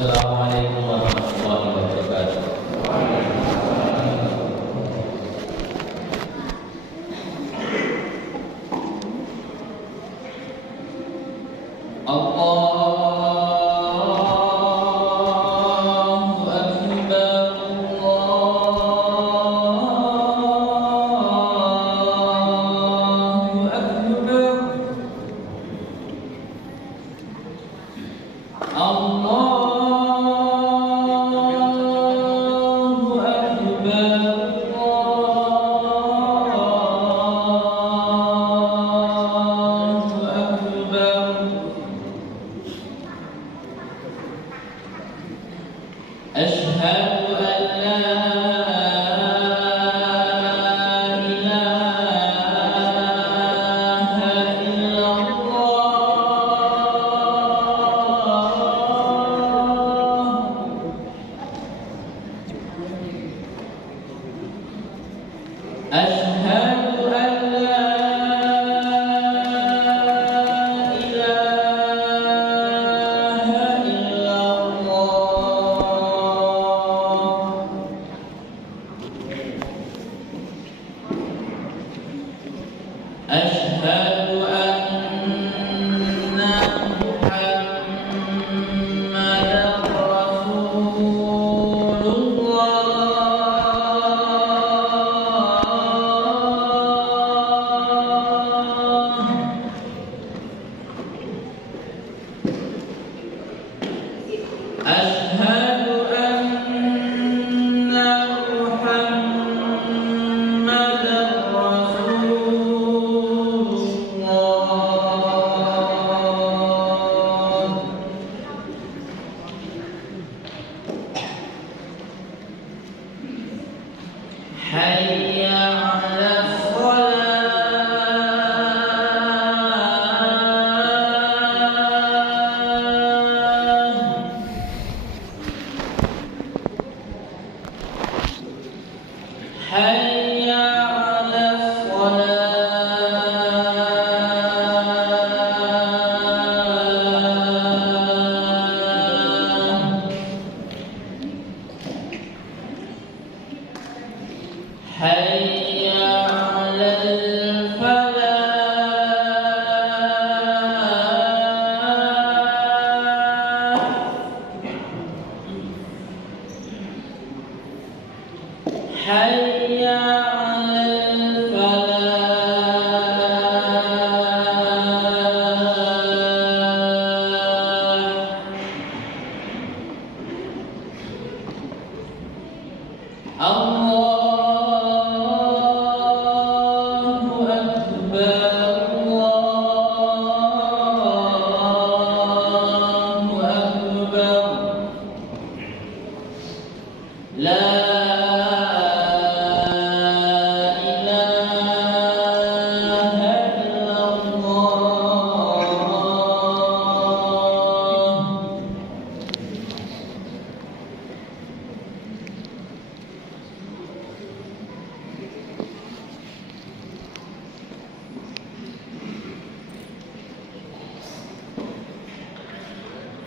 Assalamualaikum warahmatullahi wabarakatuh.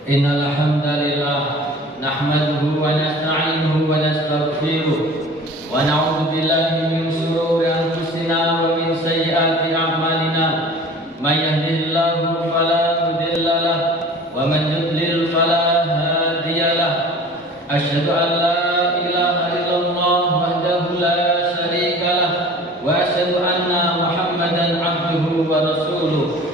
Innal hamdalillah nahmaduhu wa nasta'inuhu wa nastaghfiruh wa na'udzu billahi min shururi anfusina wa min sayyiati a'malina may yahdihillahu fala mudilla lahu wa man yudlil fala hadiya lahu asyhadu an la ilaha illallah wahdahu la syarika lahu wa asyhadu anna muhammadan abduhu wa rasuluh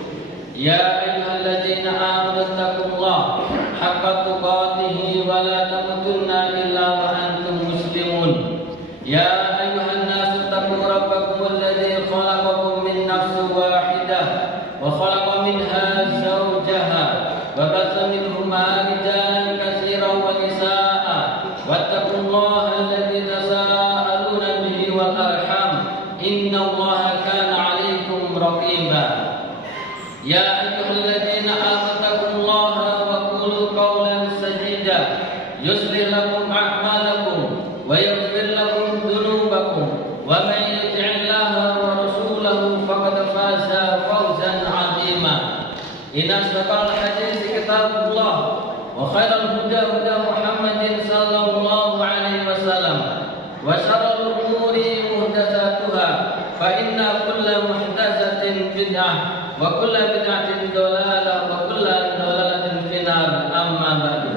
ya ayyuhalladzina amanu taqullaha haqqa tuqatih wa la tamutunna illa wa antum muslimun ya ayyuhan nasu taqu rabbakum alladzi khalaqakum min nafsin wahidah wa khalaqa minha zawjaha wa batha minhuma rijalan katsiran wa nisaa'a wattaqullaha alladzi tasaaluna bihi wal arham innallaha kana 'alaykum raqiba ya ayyuhalladzina amanu taqullaha wa qulu qawlan sadida yuslih lakum a'malakum wa yaghfir lakum dhunubakum wa man yuti'illaha wa rasulahu faqad faza fawzan 'azima inna asdaqal hadits kitabullah wa khairal huda huda bid'ah wa kullu bid'atin dhalalah wa kullu dhalalatin finnar. Amma ba'du.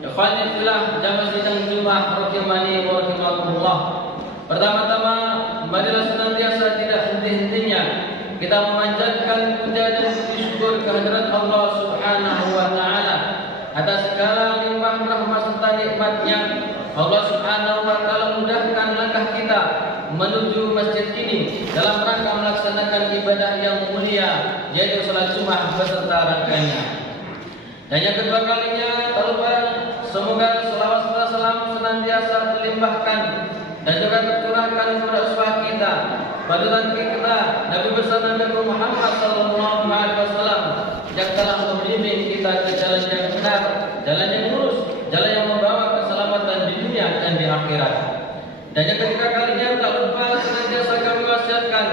Ikhwani fillah, jamaah sidang Jumat rahimani wa rahimakumullah. Pertama-tama, marilah senantiasa tidak henti-hentinya kita memanjatkan puja dan puji syukur kehadirat Allah Subhanahu wa taala atas segala limpah rahmat serta nikmat-Nya. Allah Subhanahu wa taala mudahkan langkah kita menuju masjid ini dalam rangka melaksanakan ibadah yang mulia, yaitu salat Jumat beserta rangkaiannya. Dan yang kedua kalinya, semoga selawat serta salam senantiasa terlimpahkan dan juga tercurahkan kepada uswah kita, panutan kita, Nabi besar Nabi Muhammad sallallahu alaihi wasallam yang telah membimbing kita ke jalan yang benar, jalan yang lurus, jalan yang membawa keselamatan di dunia dan di akhirat. Dan yang ketiga kalinya, tak lupa senantiasa kami wasiatkan,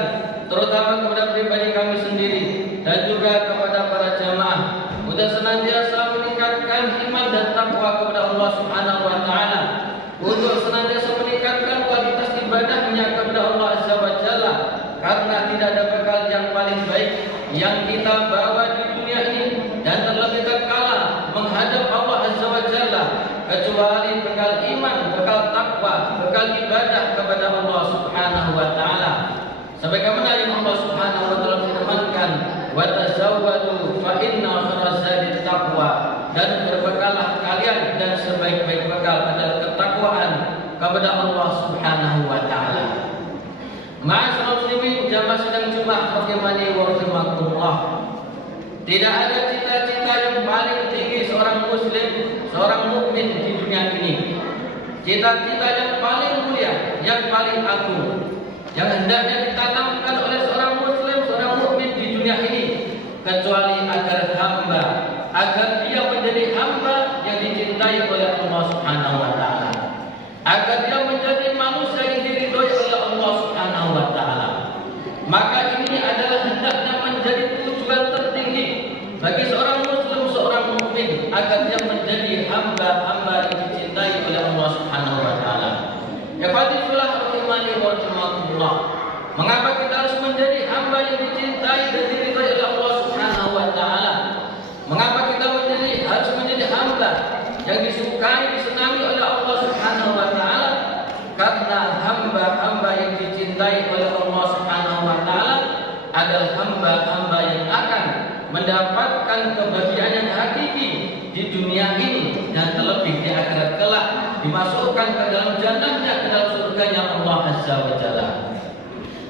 terutama kepada pribadi kami sendiri dan juga kepada para jamaah, untuk senantiasa meningkatkan iman dan takwa kepada Allah Subhanahu wa taala, untuk senantiasa meningkatkan kualitas ibadahnya kepada Allah Azza wa Jalla, karena tidak ada bekal yang paling baik yang kita bawa di dunia ini dan terlebih tatkala menghadap Allah Azza wa Jalla kecuali bekal iman, bekal takwa, bekal ibadah kepada Allah Subhanahu wa taala. Sebagaimana yang Allah Subhanahu wa taala firmankan, wa tazawwadu fa inna khairaz taqwa, dan berbekalah kalian dan sebaik-baik bekal adalah ketakwaan kepada Allah Subhanahu wa taala. Ma'asyiral muslimin, jamaah sidang Jumat rahimani wa rahimakumullah. Tidak ada cita-cita yang paling tinggi seorang muslim, seorang mukmin di dunia ini. Cita-cita yang paling mulia, yang paling agung, yang hendaknya ditanamkan oleh seorang muslim, seorang mukmin di dunia ini, kecuali agar dia menjadi hamba yang dicintai oleh Allah Subhanahu wa taala, agar dia menjadi manusia yang diridhoi oleh Allah Subhanahu wa taala. Maka ini adalah hendaknya menjadi tujuan tertinggi bagi seorang muslim, seorang mukmin, agar dia menjadi hamba-hamba yang dicintai oleh Allah Subhanahu wa taala. Ya fadilullah rahimani wa rahimakumullah. Mengapa kita harus menjadi hamba yang dicintai dan diridhoi oleh Allah Subhanahu wa taala? Mengapa kita harus menjadi hamba yang disukai, disenangi oleh Allah Subhanahu wa taala? Karena hamba-hamba yang dicintai oleh Allah Subhanahu wa taala adalah hamba-hamba yang akan mendapatkan kebahagiaan yang hakiki di dunia ini dan terlebih di akhirat kelak, dimasukkan ke dalam jannahnya, ke dalam surganya Allah Azza wa Jalla.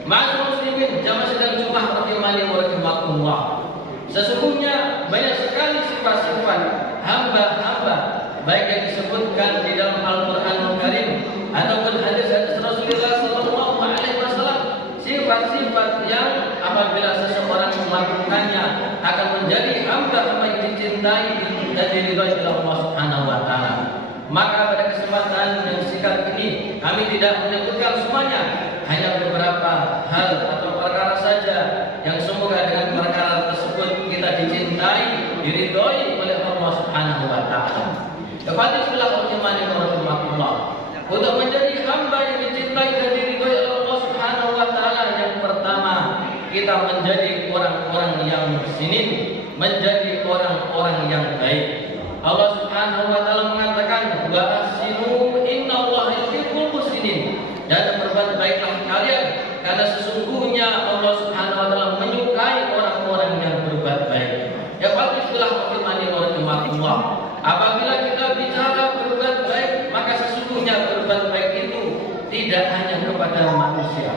Ma'asyiral muslimin, jamaah sidang Jumat rahimani wa rahimakumullah. Sesungguhnya banyak sekali sifat-sifat hamba-hamba, baik yang disebutkan di dalam Al-Qur'anul Karim ataupun hadis-hadis Rasulullah sallallahu alaihi wasallam, sifat-sifat yang apabila seseorang melakukannya akan menjadi hamba-hamba yang dicintai dan diridhoi oleh Allah Subhanahu wa taala. Maka pada kesempatan yang singkat ini kami tidak menyebutkan semuanya, hanya beberapa hal atau perkara saja yang semoga dengan perkara tersebut kita dicintai, diridhoi oleh Allah Subhanahu wa taala. Fadilullah rahimani wa rahimakumullah. Untuk menjadi hamba yang dicintai dan diridhoi oleh Allah Subhanahu wa taala, yang pertama kita menjadi orang-orang yang muhsinin, menjadi orang-orang yang baik. Allah Subhanahu wa taala mengatakan, wa ahsinu innallaha yuhibbul muhsinin, dan berbuat baiklah kalian karena sesungguhnya Allah Subhanahu wa taala menyukai orang-orang yang berbuat baik. Ya fadilullah rahimani wa rahimakumullah. Apabila kita bicara berbuat baik, maka sesungguhnya berbuat baik itu tidak hanya kepada manusia.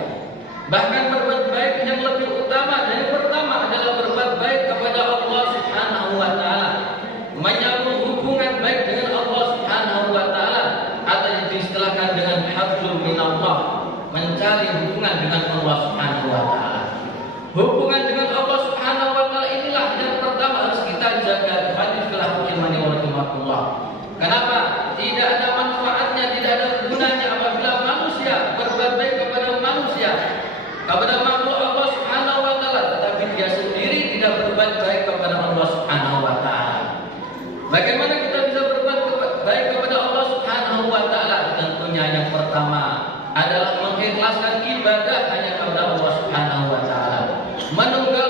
Bahkan berbuat baik yang lebih utama dan yang pertama adalah berbuat baik kepada Allah Subhanahu wa taala. Menyambung hubungan baik dengan Allah Subhanahu wa taala, atau yang diistilahkan dengan hablum minallah, mencari hubungan dengan Allah Subhanahu wa taala. Hubungan dengan Allah Subhanahu wa taala inilah yang pertama harus kita jaga. Fadilullah rahimani wa rahimakumullah. Kenapa? Tidak ada manfaatnya, tidak ada gunanya apabila manusia berbuat baik kepada manusia, kepada makhluk Allah Subhanahu wa taala, tetapi dia sendiri tidak berbuat baik kepada Allah Subhanahu wa taala. Bagaimana kita bisa berbuat baik kepada Allah Subhanahu wa taala? Tentunya yang pertama adalah mengikhlaskan ibadah hanya kepada Allah Subhanahu wa taala. Menunggal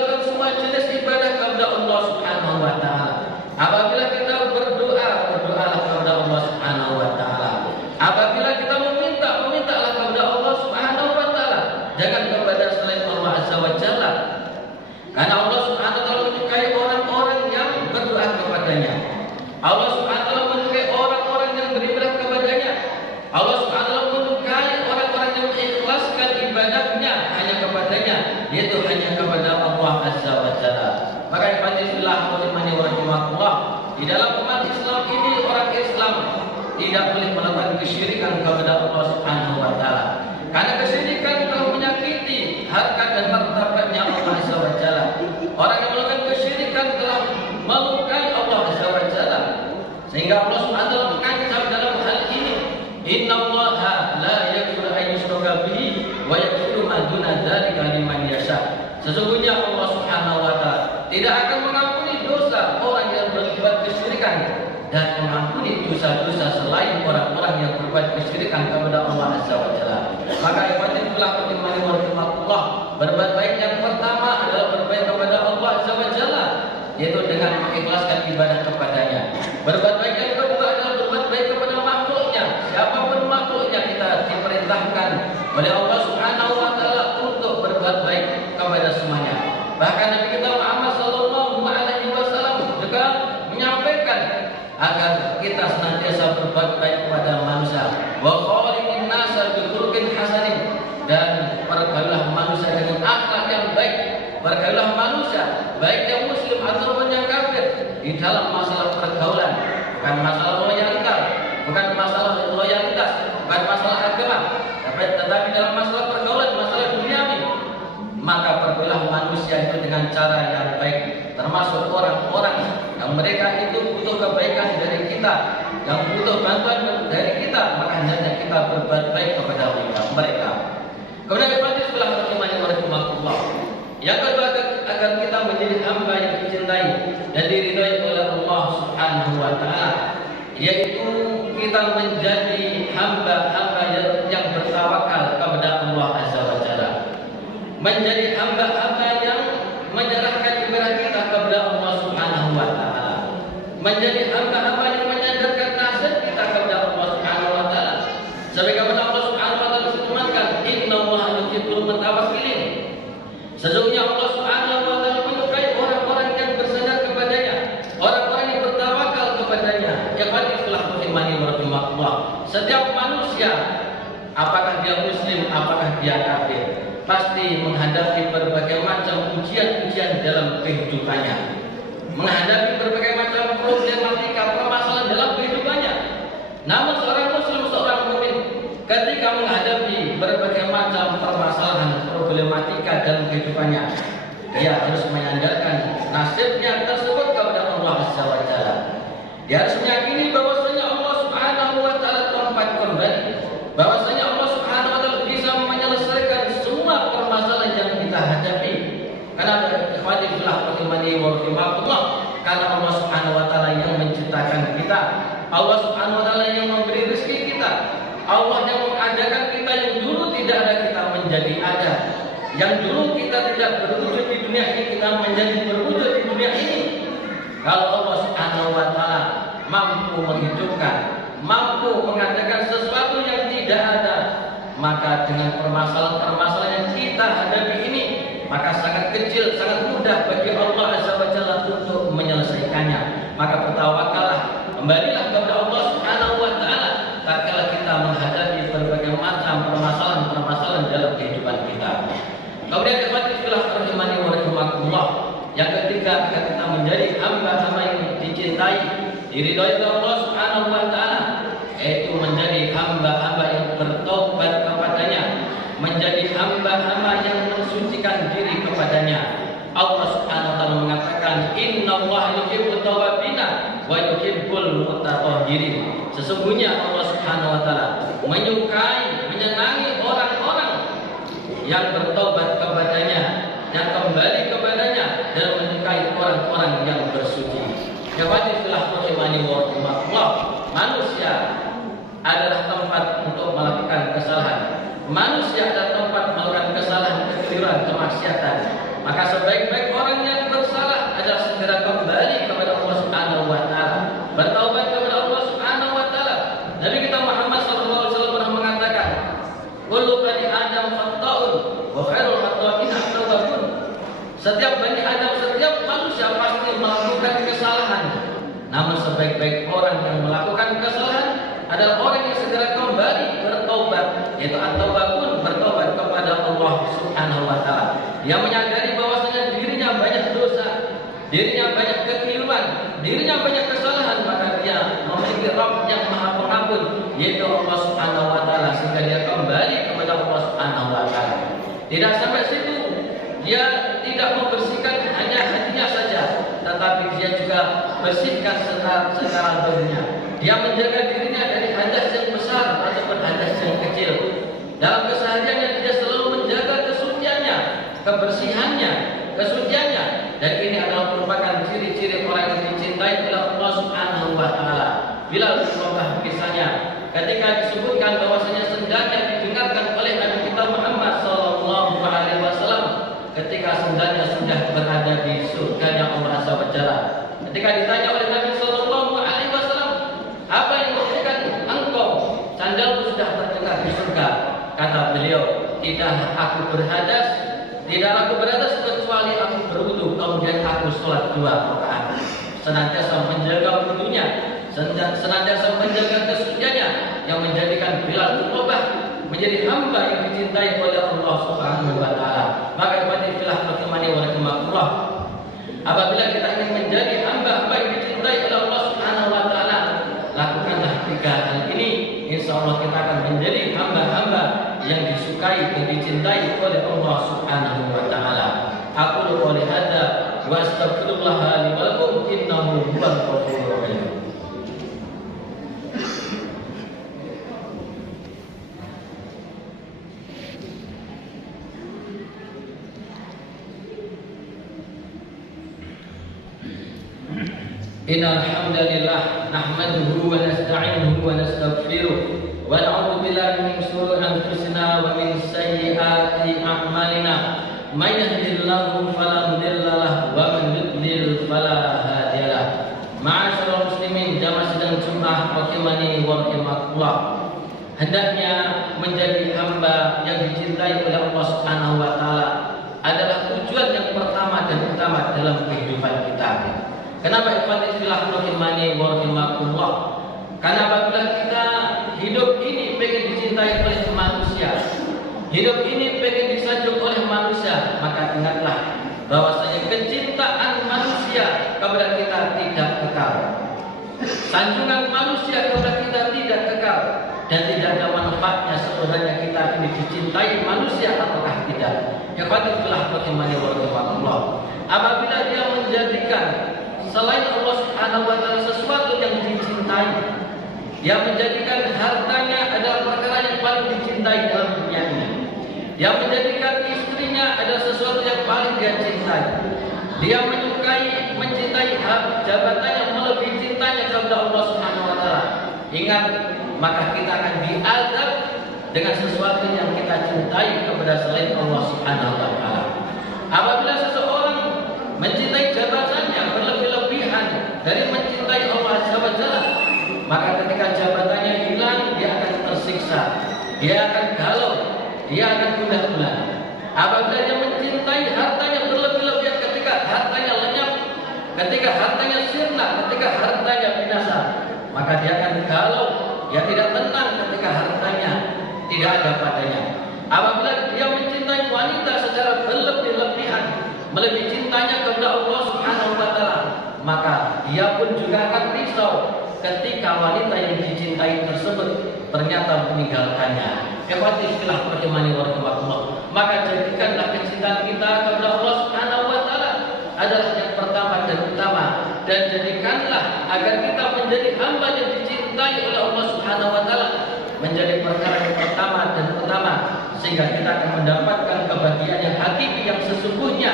tidak boleh melakukan kesyirikan kepada Allah Subhanahu wa taala. Karena kesyirikan telah menyakiti harkat dan martabatnya Allah Azza wa Jalla. Orang yang melakukan kesyirikan telah melukai Allah Azza wa Jalla. Sehingga Allah Subhanahu wa taala mengancam dalam hal ini, "Innallaha la yaghfiru an yushraka bihi wa yaghfiru ma duna dzalika liman yasha." Sesungguhnya Allah Subhanahu wa taala tidak akan mengampuni dosa orang yang berbuat kesyirikan dan mengampuni dosa-dosa selain orang-orang yang berbuat kesyirikan kepada Allah Azza wa Jalla. Maka ibadah telah beriman warahmatullah. Berbuat baik yang pertama adalah berbaik kepada Allah Azza wa Jalla, yaitu dengan mengikhlaskan ibadah kepadanya. Berbuat baik yang kedua adalah berbuat baik kepada makhluknya. Siapapun makhluknya kita diperintahkan oleh Allah Subhanahu wa taala untuk berbuat baik kepada semuanya. Bahkan Nabi kita Muhammad sallallahu alaihi wasallam juga menyampaikan agar kita senantiasa berbuat baik kepada manusia. Wa khaliqin nasa bi khuluqin hasanin, dan pergaulah manusia dengan akhlak yang baik. Pergaulah manusia baik yang muslim ataupun yang kafir di dalam masalah pergaulan, bukan masalah loyalitas, bukan masalah agama, tetapi dalam masalah pergaulan, masalah duniawi. Maka pergaulah manusia itu dengan cara yang baik, termasuk orang-orang yang mereka itu butuh kebaikan dari kita, yang butuh bantuan dari kita, maka hendaknya kita berbuat baik kepada mereka. Kemudian setelah beriman warahmatullah, yang kedua agar kita menjadi hamba yang dicintai dan diridhai oleh Allah Subhanahu wa taala, yaitu kita menjadi hamba-hamba yang bertawakal kepada Allah Azza wa Jalla. Menjadi hamba-hamba yang menyerahkan ibadah kita kepada Allah Subhanahu wa taala. Menjadi hamba-hamba yang menyandarkan nasib kita kepada Allah Subhanahu wa taala. Sebagaimana Allah Subhanahu wa taala firmankan, "Innallaha yuhibbul mutawakkilin." Sesungguhnya Allah Subhanahu wa taala menyukai orang-orang yang bersandar kepadanya, orang-orang yang bertawakal kepadanya. Yang itulah imani warahmatullah. Setiap manusia, apakah dia muslim, apakah dia kafir, pasti menghadapi berbagai macam ujian-ujian dalam kehidupannya, menghadapi berbagai macam problematika, permasalahan dalam kehidupannya. Namun seorang muslim, seorang mukmin, ketika menghadapi berbagai macam permasalahan, problematika dalam kehidupannya, dia harus menyandarkan nasibnya tersebut kepada Allah Azza wa Jalla. Dia harus meyakini bahwasanya Allah Subhanahu wa taala tempat kembali, bahwasanya Allah Subhanahu wa taala bisa menyelesaikan semua permasalahan yang kita hadapi. Karena karena Allah Subhanahu wa taala yang menciptakan kita, Allah Subhanahu wa taala yang memberi rezeki kita, Allah yang mengadakan kita yang dulu tidak ada kita menjadi ada, yang dulu kita tidak berwujud di dunia ini kita menjadi berwujud di dunia ini. Kalau Allah Subhanahu wa taala mampu menghidupkan, mampu mengadakan sesuatu yang tidak ada, maka dengan permasalahan-permasalahan yang kita hadapi ini, maka sangat kecil, sangat mudah bagi Allah Azza wa Jalla untuk menyelesaikannya. Maka bertawakallah, kembalilah kepada Allah Subhanahu wa taala tatkala kita menghadapi berbagai macam permasalahan-permasalahan dalam kehidupan kita. Kemudian ikhwatifillah rahimani wa rahimakumullah, yang ketiga agar kita menjadi hamba-hamba yang dicintai, diridhai oleh Allah Subhanahu wa taala, yaitu menjadi hamba-hamba yang bertobat kepadanya, menjadi hamba-hamba yang mensucikan diri kepadanya. Allah Subhanahu wa taala mengatakan, "Innallaha yuhibbut tawwabina wa yuhibbul mutatahhirin." Sesungguhnya Allah Subhanahu wa taala menyukai, menyenangi orang-orang yang bertobat kepadanya, yang kembali kepadanya, dan menyukai orang-orang yang bersuci. Ya wajiblah rahimani wa rahimakumullah. Manusia adalah tempat untuk melakukan kesalahan. Manusia adalah tempat melakukan kesalahan, kekeliruan, kemaksiatan. Maka sebaik-baik orang yang bersalah adalah segera kembali kepada Allah Subhanahu wa taala, bertaubat kepada Allah Subhanahu wa taala. Nabi kita Muhammad sallallahu alaihi wasallam pernah mengatakan, "Kullu bani Adam khata'un wa khairul khata'in at-tawwabun." Setiap bani Adam, setiap manusia pasti melakukan kesalahan. Namun sebaik-baik orang yang melakukan kesalahan adalah orang yang segera kembali bertobat, yaitu at-tawwabun, bertobat kepada Allah Subhanahu wa taala. Dia menyadari bahwasanya dirinya banyak dosa, dirinya banyak kekeliruan, dirinya banyak kesalahan, maka dia memiliki Rabb yang Maha Pengampun, yaitu Allah Subhanahu wa taala, sehingga dia kembali kepada Allah Subhanahu wa taala. Tidak sampai situ, dia tidak membersihkan hanya hatinya saja, tetapi dia juga bersihkan secara zahirnya. Dia menjaga dirinya dari hadas yang besar ataupun hadas yang kecil. Dalam kesehariannya dia selalu menjaga kesuciannya, kebersihannya, kesuciannya, dan ini adalah merupakan ciri-ciri orang yang dicintai oleh Allah Subhanahu wa taala. Bila disebutkan kisahnya, ketika disebutkan bahwasanya sendalnya didengarkan oleh Nabi kita Muhammad sallallahu alaihi wasallam ketika sendalnya sudah berada di surganya Allah Azza wa Jalla. Ketika ditanya oleh Nabi sallallahu alaihi wasallam, "Apa yang memberikan engkau sandalmu sudah terdengar di surga?" Kata beliau, "Tidaklah aku berhadas, kecuali aku berwudu, kemudian aku sholat 2 rakaat." Senantiasa menjaga wudunya, senantiasa menjaga kesuciannya, yang menjadikan Bilal bin Rabah menjadi hamba yang dicintai oleh Allah Subhanahu wa taala. Maka ibadah pertemani wa rahimakumullah, apabila kita ingin menjadi hamba yang dicintai oleh Allah Subhanahu wa taala, lakukanlah 3 hal ini. Insyaallah kita akan menjadi hamba-hamba yang disukai dan dicintai oleh Allah Subhanahu wa taala. Aku qouli hadza wa astaghfirullah li wa lakum innahu huwal ghafurur rahim. Innal hamdalillah nahmaduhu wa nasta'inuhu wa nastaghfiruh wa na'udzu billahi min shururi anfusina wa min sayyiati a'malina. May yahdihillahu fala mudilla lahu wa man yudlil fala hadiya lahu. Ma'asyiral muslimin, jamaah sidang Jumat rahimani wa rahimakumullah. Hendaknya menjadi hamba yang dicintai oleh Allah Subhanahu wa taala adalah tujuan yang pertama dan utama dalam kehidupan kita. Kenapa ikhwati fillah rahimani wa rahimakumullah? Karena apabila kita hidup ini pengen dicintai oleh manusia, hidup ini pengen disanjung oleh manusia, maka ingatlah bahwasanya kecintaan manusia kepada kita tidak kekal. Sanjungan manusia kepada kita tidak kekal, dan tidak ada manfaatnya sebenarnya kita ini dicintai manusia ataukah tidak. Ikhwati fillah rahimani wa rahimakumullah, apabila dia menjadikan selain Allah Subhanahu wa taala sesuatu yang dicintai, dia menjadikan hartanya adalah perkara yang paling dicintai dalam dunia ini. Dia menjadikan istrinya adalah sesuatu yang paling dia cintai. Dia mencintai jabatannya melebihi cintanya kepada Allah Subhanahu wa taala. Ingat, maka kita akan diazab dengan sesuatu yang kita cintai kepada selain Allah Subhanahu wa taala. Apabila seseorang mencintai jabatannya berlebih-lebihan dari mencintai Allah Azza wa Jalla, maka ketika jabatannya hilang, dia akan tersiksa, dia akan galau, dia akan gundah gulana. Apabila dia mencintai hartanya berlebih-lebihan, ketika hartanya lenyap, ketika hartanya sirna, ketika hartanya binasa, maka dia akan galau, dia tidak tenang ketika hartanya tidak ada padanya. Apabila dia mencintai wanita secara berlebih-lebihan, melebihi cintanya kepada Allah Subhanahu wa taala, maka dia pun juga akan risau ketika wanita yang dicintai tersebut ternyata meninggalkannya. Ikhwati fillah rahimani wa rahimakumullah, maka jadikanlah kecintaan kita kepada Allah Subhanahu wa taala adalah yang pertama dan utama, dan jadikanlah agar kita menjadi hamba yang dicintai oleh Allah Subhanahu wa taala menjadi perkara yang pertama dan utama, sehingga kita akan mendapatkan kebahagiaan yang hakiki yang sesungguhnya,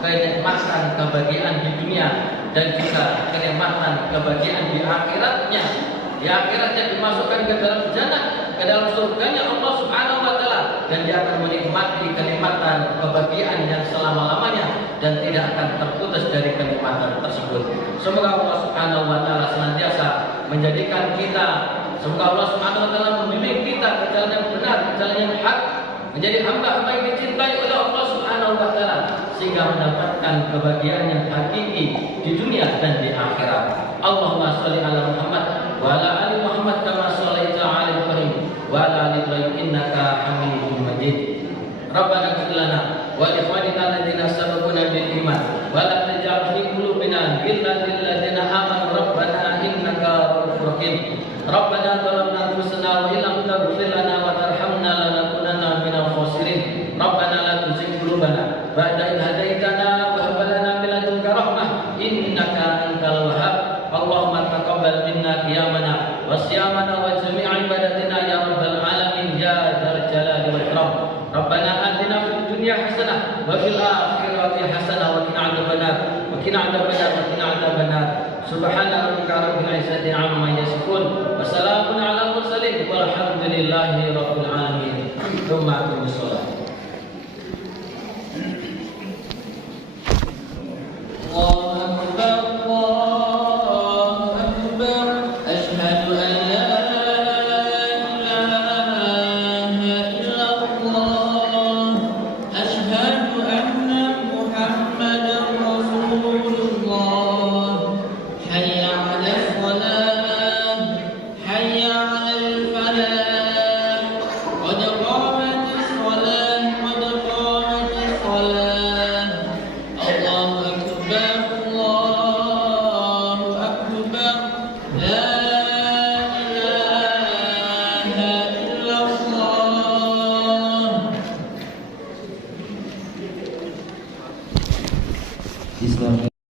kenikmatan kebahagiaan di dunia dan juga kenikmatan kebahagiaan di akhiratnya. Di akhiratnya dimasukkan ke dalam jannah, ke dalam surganya Allah Subhanahu wa taala, dan dia akan menikmati kenikmatan kebahagiaan yang selama-lamanya dan tidak akan terputus dari kenikmatan tersebut. Semoga Allah Subhanahu wa taala senantiasa menjadikan kita, semoga Allah Subhanahu wa taala membimbing kita ke jalan yang benar, ke jalan yang hak, menjadi hamba-hamba yang dicintai oleh Allah Subhanahu wa taala, sehingga mendapatkan kebahagiaan yang hakiki di dunia dan di akhirat. Allahumma shalli ala Muhammad wa ala ali Muhammad kama shallaita ala Ibrahim wa ala ali Ibrahim innaka Hamidum Majid. Rabbana ighfir lana wa li ikhwanina alladziina sabaquna bil iman wa la taj'al fi qulubina ghillan lil ladzina amanu rabbana innaka ra'ufur rahim. ربنا ظلمنا أنفسنا وإن لم تغفر لنا وترحمنا لنكونن من الخاسرين ربنا لا تزغ قلوبنا بعد إذ هديتنا وهب لنا من لدنك رحمة إنك أنت الوهاب اللهم تقبل منا قيامنا وصيامنا وجميع عبادتنا يا رب العالمين يا ذا الجلال والإكرام ربنا آتنا في الدنيا حسنة وفي الآخرة حسنة وقنا عذاب النار وقنا عذاب النار سبحان ربك رب العزة عما يصفون وسلام على المرسلين والحمد لله رب العالمين ثم أقم الصلاة Islam